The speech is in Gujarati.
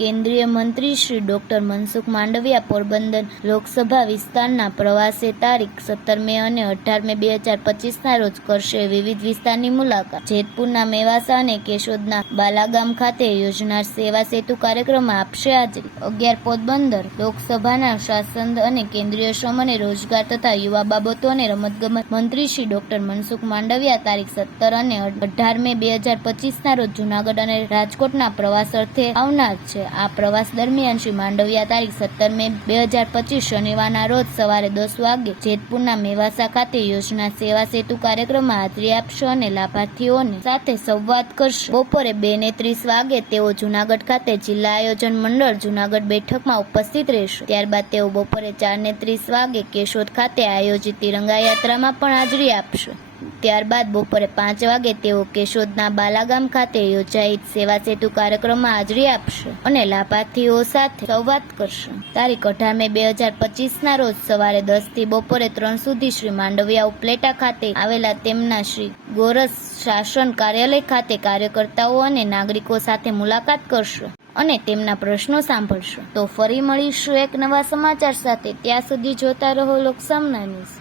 કેન્દ્રીય મંત્રી શ્રી ડોક્ટર મનસુખ માંડવિયા પોરબંદર લોકસભા વિસ્તારના પ્રવાસે તારીખ સત્તર મે અને અઢાર મે બે હજાર પચીસના રોજ કરશે વિવિધ વિસ્તારની મુલાકાત. જેતપુરના મેવાસા અને કેશોદના બાલાગામ ખાતે યોજનાર સેવા સેતુ કાર્યક્રમમાં આપશે હાજરી. અગિયાર પોરબંદર લોકસભાના શાસન અને કેન્દ્રીય શ્રમ અને રોજગાર તથા યુવા બાબતો અને રમતગમત મંત્રી શ્રી ડોક્ટર મનસુખ માંડવિયા તારીખ સત્તર અને અઢાર મે બે હજાર પચીસના રોજ જુનાગઢ અને રાજકોટના પ્રવાસ અર્થે આવનાર છે. આ પ્રવાસ દરમિયાન શ્રી માંડવિયા તારીખ સત્તર મે બે હજાર પચીસ શનિવારના રોજ સવારે દસ વાગે જેતપુરના મેવાસા ખાતે યોજના સેવા સેતુ કાર્યક્રમમાં હાજરી આપશે અને લાભાર્થીઓને સાથે સંવાદ કરશે. બપોરે બે ને ત્રીસ વાગે તેઓ જુનાગઢ ખાતે જિલ્લા આયોજન મંડળ જુનાગઢ બેઠકમાં ઉપસ્થિત રહેશે. ત્યારબાદ તેઓ બપોરે ચાર ને ત્રીસ વાગે કેશોદ ખાતે આયોજિત તિરંગા યાત્રામાં પણ હાજરી આપશે. ત્યારબાદ બપોરે પાંચ વાગે તેઓ કેશોદના બાલાગામ ખાતે યોજાયેલ સેવા સેતુ કાર્યક્રમમાં હાજરી આપશે અને લાભાર્થીઓ સાથે સંવાદ કરશે. તારીખ અઢાર મે બે હજાર પચીસના રોજ સવારે દસથી બપોરે ત્રણ સુધી શ્રી માંડવિયા ઉપલેટા ખાતે આવેલા તેમના શ્રી ગોરસ શાસન કાર્યાલય ખાતે કાર્યકર્તાઓ અને નાગરિકો સાથે મુલાકાત કરશે અને તેમના પ્રશ્નો સાંભળશો. તો ફરી મળીશું એક નવા સમાચાર સાથે. ત્યાં સુધી જોતા રહો લોકસામના ન્યૂઝ.